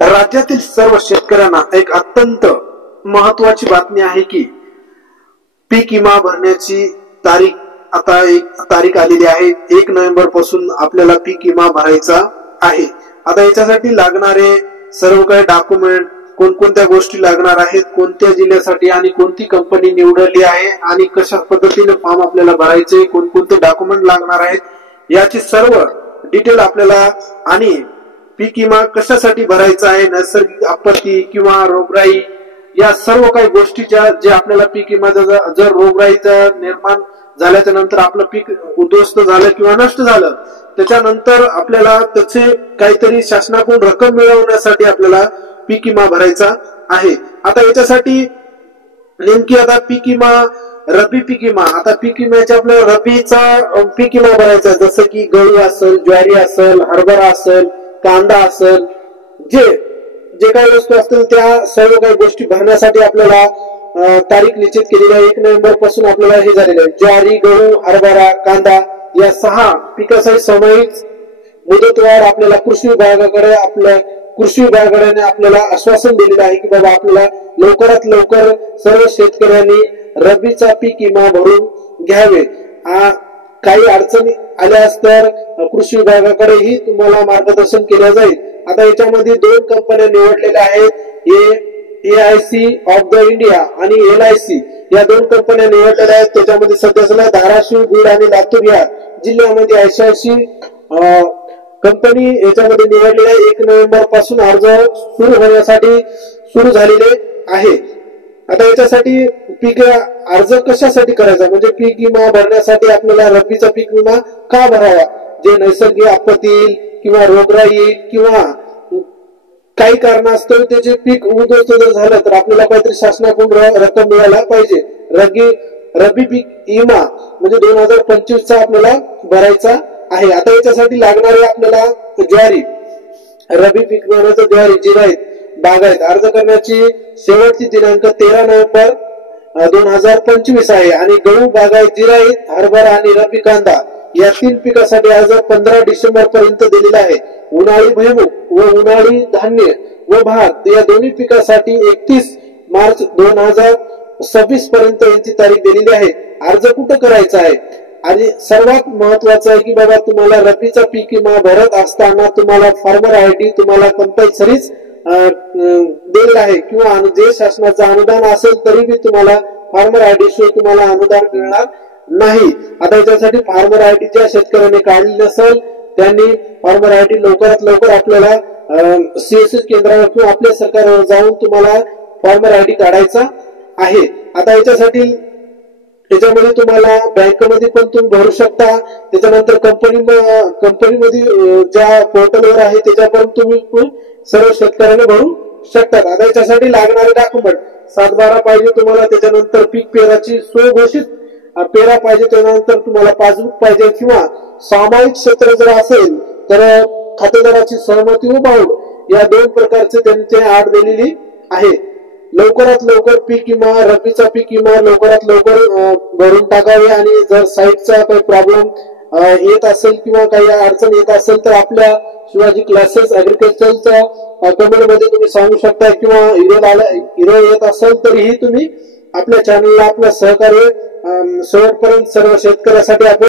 राज्यातील सर्व शेतकऱ्यांना एक अत्यंत महत्वाची बातमी आहे की पीक विमा भरण्याची तारीख आलेली आहे। 1 नोव्हेंबर पासून आपल्याला पीक विमा भरायचा आहे। आता याच्यासाठी लागणारे सर्व काही डॉक्युमेंट, कोणकोणत्या गोष्टी लागणार आहेत, कोणत्या जिल्ह्यासाठी आणि कोणती कंपनी निवडली आहे आणि कशा पद्धतीने फॉर्म आपल्याला भरायचे, कोणकोणते डॉक्युमेंट लागणार आहेत, याची सर्व डिटेल आपल्याला आणि पीक विमा कशासाठी भरायचा आहे, नैसर्गिक आपत्ती किंवा रोगराई, या सर्व काही गोष्टीच्या जे आपल्याला पीक विमा जर रोगराईचा निर्माण झाल्याच्या नंतर आपलं पीक उद्ध्वस्त झालं किंवा नष्ट झालं, त्याच्यानंतर आपल्याला त्याचे काहीतरी शासनाकडून रक्कम मिळवण्यासाठी आपल्याला पीक विमा भरायचा आहे। आता याच्यासाठी नेमकी आता पीक विमा, रब्बी पीक विमा, आता पीक विम्याच्या आपल्याला रब्बीचा पीक विमा भरायचा, जसं की गहू असेल, ज्वारी असेल, हरभरा असेल, कांदा असेल, जे काही वस्तू असतील त्या सर्व काही गोष्टी भरण्यासाठी आपल्याला तारीख निश्चित केलेली आहे। 1 नोव्हेंबर पासून आपल्याला हे झालेलं आहे। ज्वारी, गहू, हरभरा, कांदा या 6 पिकासाठी सामायिक मुदतवाढ आपल्याला कृषी विभागाकडे आपल्याला आश्वासन दिलेलं आहे की बाबा आपल्याला लवकरात लवकर सर्व शेतकऱ्यांनी रब्बीचा पीक विमा भरून घ्यावे। काही अडचणी आल्यास तर कृषी विभागाकडेही तुम्हाला मार्गदर्शन केले जाईल। आता याच्यामध्ये 2 कंपन्या निवडलेल्या आहेत, AIC ऑफ द इंडिया आणि LIC या 2 कंपन्या निवडलेल्या आहेत। त्याच्यामध्ये सध्याला धाराशिव, बीड आणि लातूर या जिल्ह्यामध्ये ऐशाशी कंपनी याच्यामध्ये निवडलेल्या आहे। 1 नोव्हेंबर पासून अर्ज सुरू होण्यासाठी सुरू झालेले आहे। आता याच्यासाठी पीक अर्ज कशासाठी करायचा, म्हणजे पीक विमा भरण्यासाठी आपल्याला रब्बीचा पीक विमा का भरावा, जे नैसर्गिक आपत्ती किंवा रोगराई किंवा काही कारणास्तव त्याचे पीक उद्ध्वस्त जर झालं तर आपल्याला काहीतरी शासनाकडून रक्कम मिळायला पाहिजे। रब्बी पीक विमा म्हणजे 2025 चा आपल्याला भरायचा आहे। आता याच्यासाठी लागणारे आपल्याला ज्वारी, रब्बी पीक विम्याचा ज्वारी, जिरायत, बागायत अर्ज करण्याची शेवटची दिनांक 13 नोव्हेंबर 2025 आहे आणि गहू, बागायत, जिरायत, हरभरा आणि रब्बी कांदा या 3 पिकासाठी अर्ज 15 डिसेंबर पर्यंत दिलेला आहे। उन्हाळी भुईमूग व उन्हाळी धान्य व भात या दोन्ही पिकासाठी 31 मार्च 2026 पर्यंत यांची तारीख दिलेली आहे। अर्ज कुठे करायचा आहे आणि सर्वात महत्वाचं आहे की बाबा तुम्हाला रब्बीचा पीक विमा भरत असताना तुम्हाला फार्मर आयडी तुम्हाला कंपल्सरीच दिलेला आहे किंवा जे शासनाचं अनुदान असेल तरी बी तुम्हाला फार्मर आयडी शिवाय तुम्हाला अनुदान मिळणार नाही। आता याच्यासाठी फार्मर आयडी ज्या शेतकऱ्याने काढली नसेल त्यांनी फार्मर आयडी लवकरात लवकर आपल्याला CSS केंद्रावर किंवा आपल्या सरकारवर जाऊन तुम्हाला फार्मर आयडी काढायचा आहे। आता याच्यामध्ये तुम्हाला बँकेमध्ये पण तुम्ही भरू शकता, त्याच्यानंतर कंपनीमध्ये ज्या पोर्टलवर आहे त्याच्यावर तुम्ही सर्व शेतकऱ्यांना भरू शकतात। आता याच्यासाठी लागणारे डॉक्युमेंट 7/12 पाहिजे तुम्हाला, त्याच्यानंतर पीक पेराची स्वघोषित पेरा पाहिजे, त्यानंतर तुम्हाला पासबुक पाहिजे किंवा सामायिक क्षेत्र जर असेल तर खातेदाराची सहमती व बाउंड या 2 प्रकारचे त्यांचे आड दिलेली आहे। लवकरात लवकर पीक विमा, रब्बीचा पीक विमा लवकरात लवकर भरून टाकावे आणि जर साईटचा काही प्रॉब्लेम येत असेल किंवा काही अडचण येत असेल तर आपल्या शिवाजी क्लासेस ऍग्रीकल्चरच्या कमेंट मध्ये तुम्ही सांगू शकता किंवा इरो येत असेल तरीही तुम्ही आपल्या चॅनलला आपलं सहकार्य शेवटपर्यंत सर्व शेतकऱ्यासाठी